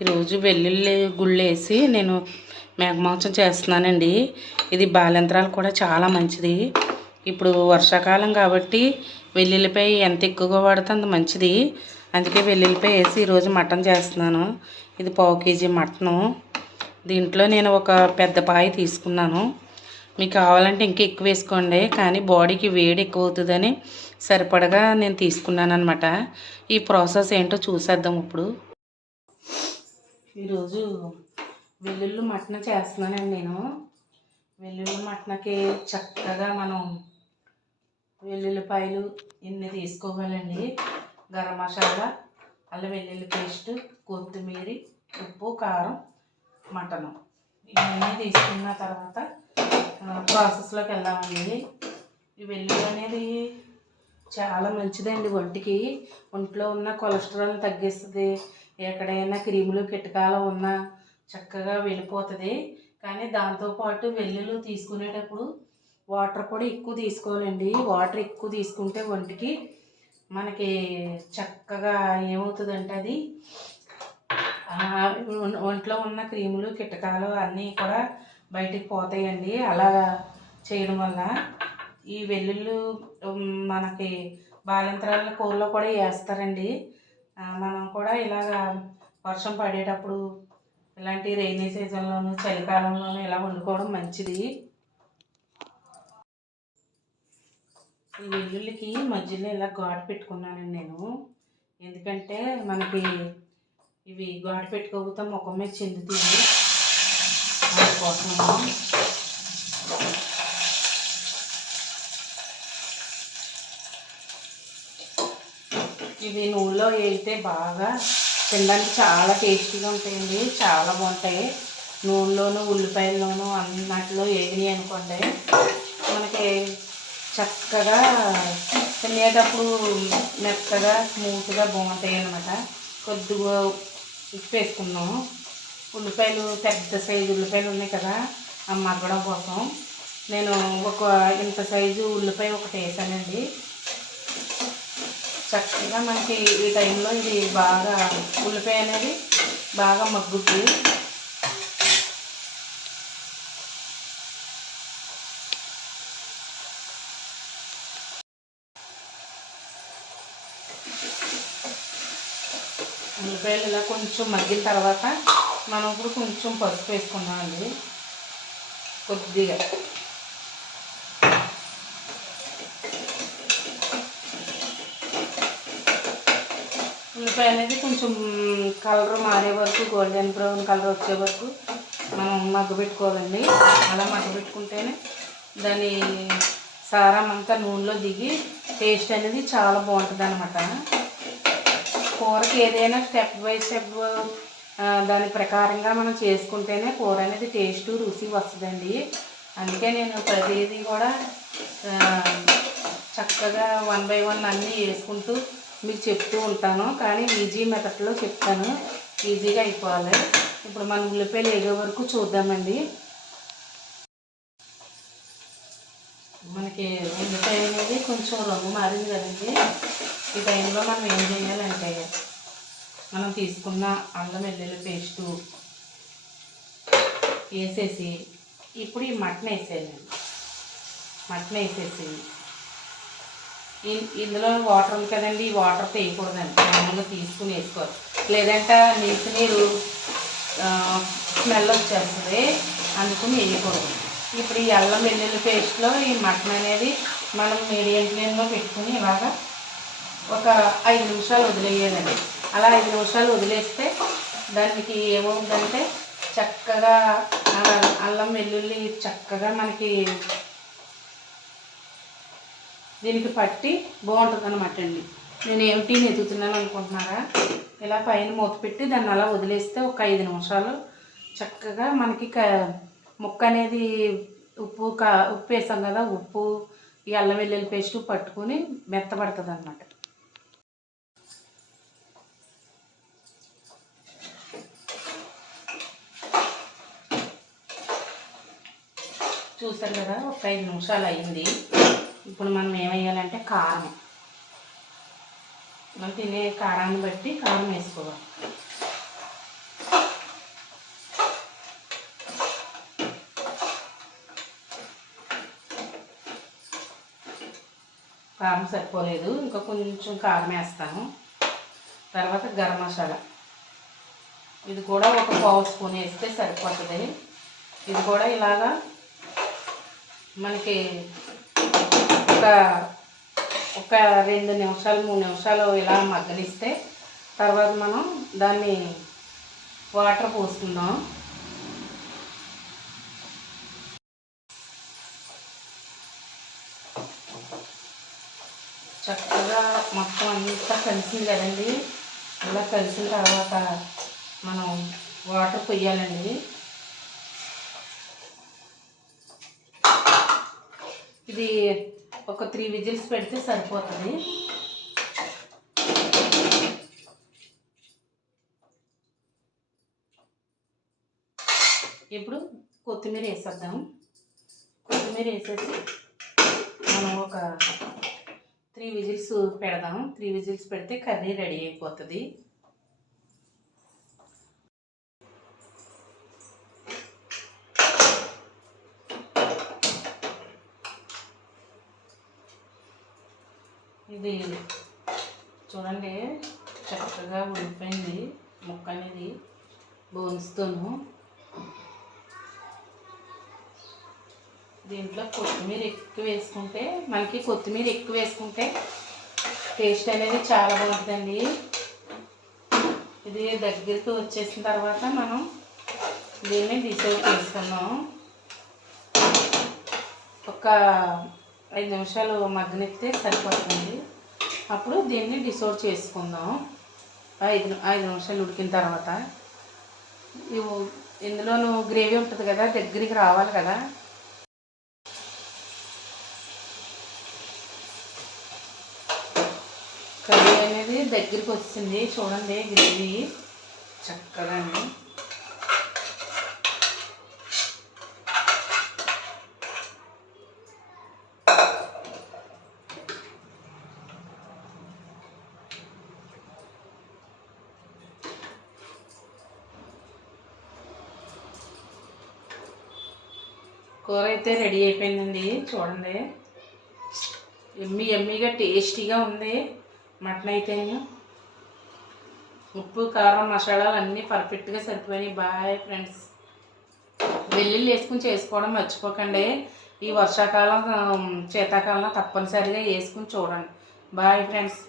ఈరోజు వెల్లుల్లి గుళ్ళేసి నేను మేఘమాంసం చేస్తున్నానండి. ఇది బాలంత్రాలు కూడా చాలా మంచిది. ఇప్పుడు వర్షాకాలం కాబట్టి వెల్లుల్లిపై ఎంత ఎక్కువగా వాడితే అంత మంచిది. అందుకే వెల్లుల్లిపై వేసి ఈరోజు మటన్ చేస్తున్నాను. ఇది పావు కేజీ మటను. దీంట్లో నేను ఒక పెద్ద పాయ తీసుకున్నాను. మీకు కావాలంటే ఇంకా ఎక్కువ వేసుకోండి. కానీ బాడీకి వేడి ఎక్కువ అవుతుందని సరిపడగా నేను తీసుకున్నాను అనమాట ఈ ప్రాసెస్ ఏంటో చూసేద్దాం ఇప్పుడు. ఈరోజు వెల్లుల్లి మటన్ చేస్తున్నానండి నేను. వెల్లుల్లి మటన్కి చక్కగా మనం వెల్లుల్లిపాయలు ఇన్ని తీసుకోవాలండి. గరం మసాలా అల్లం వెల్లుల్లి పేస్ట్ కొత్తిమీర ఉప్పు కారం మటను. ఇవన్నీ తీసుకున్న తర్వాత ప్రాసెస్లోకి వెళ్దామండి. ఈ వెల్లుల్లి అనేది చాలా మంచిదండి ఒంటికి. ఒంట్లో ఉన్న కొలెస్ట్రాల్ తగ్గిస్తుంది. ఎక్కడైనా క్రీములు కిటకాలు ఉన్నా చక్కగా వెళ్ళిపోతుంది. కానీ దాంతోపాటు వెల్లుల్లి తీసుకునేటప్పుడు వాటర్ కూడా ఎక్కువ తీసుకోవాలండి. వాటర్ ఎక్కువ తీసుకుంటే ఒంటికి మనకి చక్కగా ఏమవుతుందంటే అది ఒంట్లో ఉన్న క్రీములు కిటకాలు అన్నీ కూడా బయటికి పోతాయండి. అలా చేయడం వల్ల ఈ వెల్లుల్లు మనకి బాలింతరాల కూరలో కూడా వేస్తారండి. మనం కూడా ఇలాగా వర్షం పడేటప్పుడు ఇలాంటి రెయినీ సీజన్లోను చలికాలంలోనూ ఇలా వండుకోవడం మంచిది. ఈ వెల్లుల్లికి మధ్యలో ఇలా గాడ్ పెట్టుకున్నానండి నేను. ఎందుకంటే మనకి ఇవి గాడ్ పెట్టుకోకపోతే ముఖం మీద చెందుతుంది అందుకోసము ఇవి నూనెలో వేయితే బాగా తినడానికి చాలా టేస్టీగా ఉంటాయండి చాలా బాగుంటాయి. నూనెలోను ఉల్లిపాయల్లోనూ అన్నట్లో వేగినాయి అనుకోండి మనకి చక్కగా తినేటప్పుడు మెత్తగా స్మూత్గా బాగుంటాయి అన్నమాట. కొద్దిగా ఉప్పు వేసుకున్నాము ఉల్లిపాయలు పెద్ద సైజు ఉల్లిపాయలు ఉన్నాయి కదా ఆ మగ్గడం కోసం. నేను ఒక ఇంత సైజు ఉల్లిపాయ ఒకటి వేసానండి. చక్కగా మనకి ఈ టైంలో ఇది బాగా ఉల్లిపాయ అనేది బాగా మగ్గుతుంది. ఉల్లిపాయలు ఇలా కొంచెం మగ్గిన తర్వాత మనం ఇప్పుడు కొంచెం పసుపు వేసుకున్నామండి కొద్దిగా. ఉల్లిపాయ అనేది కొంచెం కలర్ మారే వరకు గోల్డెన్ బ్రౌన్ కలర్ వచ్చే వరకు మనం మగ్గబెట్టుకోవాలండి అలా మగ్గబెట్టుకుంటేనే దాని సారం అంతా నూనెలో దిగి టేస్ట్ అనేది చాలా బాగుంటుంది అనమాట కూరకి ఏదైనా స్టెప్ బై స్టెప్ దాని ప్రకారంగా మనం చేసుకుంటేనే కూర అనేది టేస్ట్ రుచి వస్తుందండి. అందుకే నేను ప్రతిదీ కూడా చక్కగా వన్ బై వన్ అన్నీ వేసుకుంటూ మీకు చెప్తూ ఉంటాను కానీ ఈజీ మెథడ్లో చెప్తాను. ఈజీగా అయిపోవాలి. ఇప్పుడు మనం ఉల్లిపాయలు వేగే వరకు చూద్దామండి. మనకి ఉల్లిపాయ అనేది కొంచెం రంగు మారింది కదండి. ఈ టైంలో మనం ఏం చేయాలంటే మనం తీసుకున్న అల్లం వెల్లుల్లి పేస్టు వేసేసి ఇప్పుడు ఈ మటన్ వేసేయాలండి మటన్ వేసేసి ఇందులో వాటర్ ఉంది కదండి ఈ వాటర్ వేయకూడదండి మామూలుగా తీసుకుని వేసుకోవాలి. లేదంటే నీటి నీరు స్మెల్ వచ్చేస్తుంది అందుకుని వేయకూడదు ఇప్పుడు ఈ అల్లం వెల్లుల్లి పేస్ట్లో ఈ మటన్ అనేది మనం మీడియం ఫ్లేమ్లో పెట్టుకుని ఇలాగా ఒక ఐదు నిమిషాలు వదిలేయాలండి. అలా ఐదు నిమిషాలు వదిలేస్తే దానికి ఏమవుతుందంటే చక్కగా అల్లం వెల్లుల్లి చక్కగా మనకి దీనికి పట్టి బాగుంటుంది అనమాట అండి. నేను ఏమిటి ఎదుగుతున్నాను అనుకుంటున్నారా? ఇలా పైన మూత పెట్టి దాన్ని అలా వదిలేస్తే ఒక ఐదు నిమిషాలు చక్కగా మనకి క ముక్క అనేది ఉప్పు కా ఉప్పు వేసాం కదా ఉప్పు ఈ అల్లం వెల్లుల్లి పేస్ట్ పట్టుకుని మెత్తబడుతుంది అనమాట చూసారు కదా ఒక ఐదు నిమిషాలు అయింది. ఇప్పుడు మనం ఏమేయాలంటే కారం. మనం తినే కారాన్ని బట్టి కారం వేసుకోవాలి. కారం సరిపోలేదు. ఇంకా కొంచెం కారం వేస్తాను. తర్వాత గరం మసాలా. ఇది కూడా ఒక పావు స్పూన్ వేస్తే సరిపోతుంది. ఇది కూడా ఇలాగా మనకి ఒక ఒక రెండు నిమిషాలు మూడు నిమిషాలు ఇలా మగ్గనిస్తే తర్వాత మనం దాన్ని వాటర్ పోసుకుందాం. చక్కగా మొత్తం అంతా కలిసింది కదండి. ఇలా కలిసిన తర్వాత మనం వాటర్ పొయ్యాలండి ఇది ఒక త్రీ విజిల్స్ పెడితే సరిపోతుంది. ఇప్పుడు కొత్తిమీర వేసేద్దాం. కొత్తిమీర వేసేసి మనం ఒక త్రీ విజిల్స్ పెడదాం. త్రీ విజిల్స్ పెడితే కర్రీ రెడీ అయిపోతుంది. ఇది చూడండి చక్కగా ఉడిపోయింది ముక్క అనేది బోన్స్తోను దీంట్లో కొత్తిమీర ఎక్కువ వేసుకుంటే మనకి కొత్తిమీర ఎక్కువ వేసుకుంటే టేస్ట్ అనేది చాలా బాగుంటుందండి. ఇది దగ్గరికి వచ్చేసిన తర్వాత మనం దీన్ని డిసైడ్ చేసుకున్నాం ఒక ఐదు నిమిషాలు మగ్గనెత్తే సరిపోతుంది. అప్పుడు దీన్ని డిసోడ్ చేసుకుందాం. ఐదు ఐదు నిమిషాలు ఉడికిన తర్వాత. ఇందులోనూ గ్రేవీ ఉంటుంది కదా దగ్గరికి రావాలి కదా. కర్రీ అనేది దగ్గరికి వచ్చింది. చూడండి గ్రేవీ చక్కగా కూర అయితే రెడీ అయిపోయిందండి చూడండి. ఎమ్మి ఎమ్మిగా టేస్టీగా ఉంది మటన్ అయితే. ఉప్పు కారం మసాలాలు అన్నీ పర్ఫెక్ట్గా సరిపోయినాయి. Bye friends. వెల్లుల్లి వేసుకుని చేసుకోవడం మర్చిపోకండి. ఈ వర్షాకాలం శీతాకాలం తప్పనిసరిగా వేసుకుని చూడండి. Bye friends.